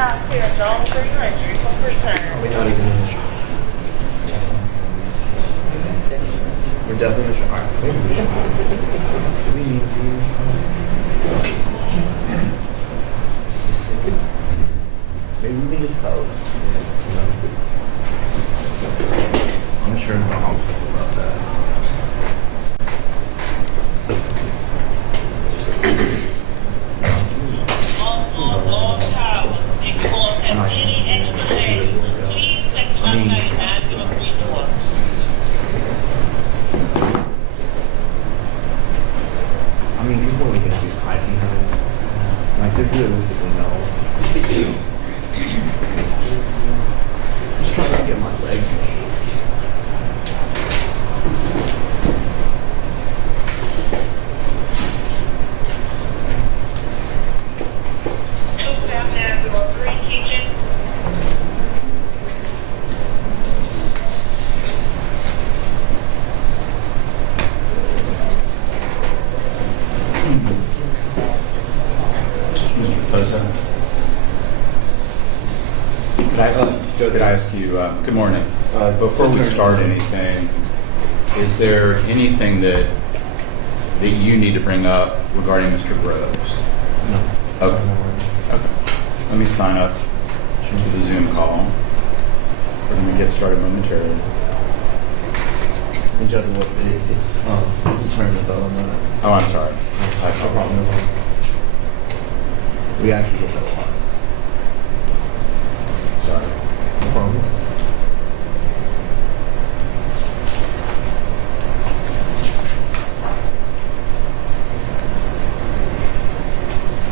Pass clear at all 300 for return. We're not even in the shop. We're definitely in the shop. Alright, maybe we should. Do we need to be in the shop? Maybe we can just pose. I'm sure I'll talk about that. All towers. If you want to have any extra days, please text us at 903 I mean, people are going to be hiding behind. Like, there's realistically no. Just trying to get my legs. Could I ask you, good morning, before we start anything, is there anything that you need to bring up regarding Mr. Groves? No. Okay. Let me sign up to the Zoom call. We're going to get started momentarily. And Judge, what it's a turn to vote on that. Oh, I'm sorry. No problem. We actually get that a lot. Sorry. No problem.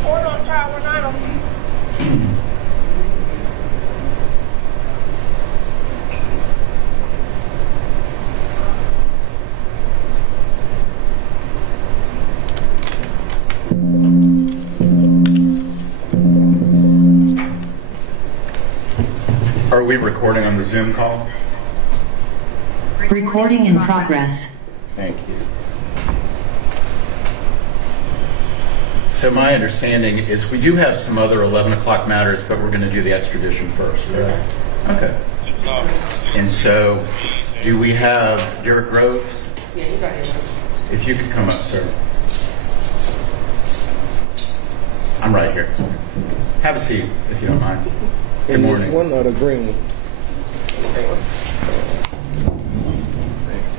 Port on Tower 9. Are we recording on the Zoom call? Recording in progress. Thank you. So my understanding is we do have some other 11 o'clock matters, but we're going to do the extradition first, correct? Okay. And so, do we have Derrick Groves? Yeah, he's already there. If you could come up, sir. I'm right here. Have a seat, if you don't mind. Good morning. This one or the green one?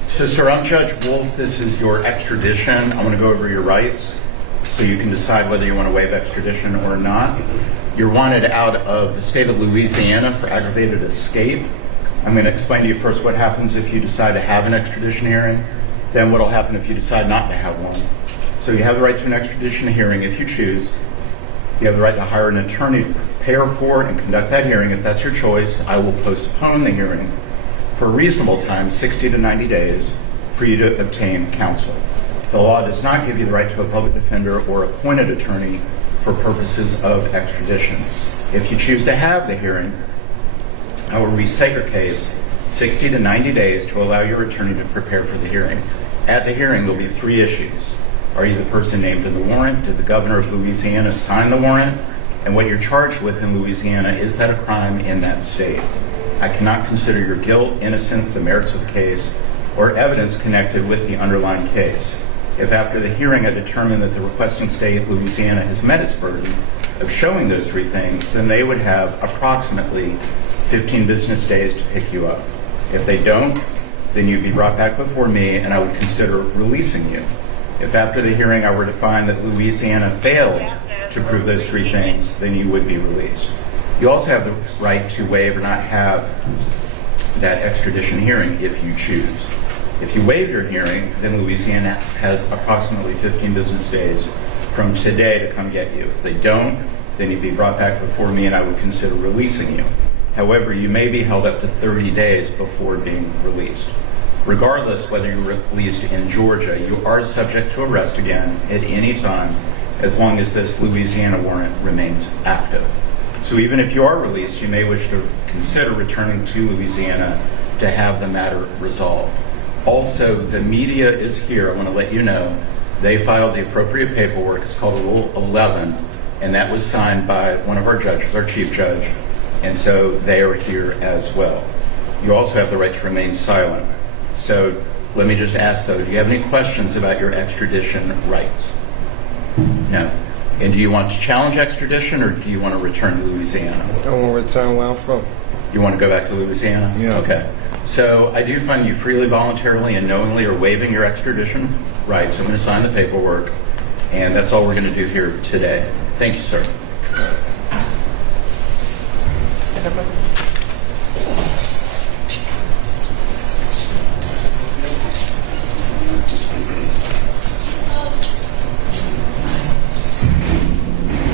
So, sir, I'm Judge Wolf. This is your extradition. I'm going to go over your rights so you can decide whether you want to waive extradition or not. You're wanted out of the state of Louisiana for aggravated escape. I'm going to explain to you first what happens if you decide to have an extradition hearing, then what will happen if you decide not to have one. So you have the right to an extradition hearing if you choose. You have the right to hire an attorney to prepare for and conduct that hearing. If that's your choice, I will postpone the hearing for a reasonable time, 60 to 90 days, for you to obtain counsel. The law does not give you the right to a public defender or appointed attorney for purposes of extradition. If you choose to have the hearing, I will reset your case 60 to 90 days to allow your attorney to prepare for the hearing. At the hearing, there will be 3 issues. Are you the person named in the warrant? Did the governor of Louisiana sign the warrant? And what you're charged with in Louisiana, is that a crime in that state? I cannot consider your guilt, innocence, the merits of the case, or evidence connected with the underlying case. If after the hearing I determine that the requesting state, Louisiana, has met its burden of showing those 3 things, then they would have approximately 15 business days to pick you up. If they don't, then you'd be brought back before me and I would consider releasing you. If after the hearing I were to find that Louisiana failed to prove those 3 things, then you would be released. You also have the right to waive or not have that extradition hearing if you choose. If you waive your hearing, then Louisiana has approximately 15 business days from today to come get you. If they don't, then you'd be brought back before me and I would consider releasing you. However, you may be held up to 30 days before being released. Regardless whether you're released in Georgia, you are subject to arrest again at any time as long as this Louisiana warrant remains active. So even if you are released, you may wish to consider returning to Louisiana to have the matter resolved. Also, the media is here. I want to let you know they filed the appropriate paperwork. It's called Rule 11 and that was signed by one of our judges, our chief judge, and so they are here as well. You also have the right to remain silent. So let me just ask though, do you have any questions about your extradition rights? No. And do you want to challenge extradition, or do you want to return to Louisiana? I want to return where I'm from. You want to go back to Louisiana? Yeah. Okay. So I do find you freely, voluntarily, and knowingly are waiving your extradition rights. I'm going to sign the paperwork, and that's all we're going to do here today. Thank you, sir.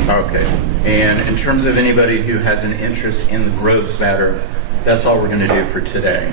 Okay. And in terms of anybody who has an interest in the Groves matter, that's all we're going to do for today.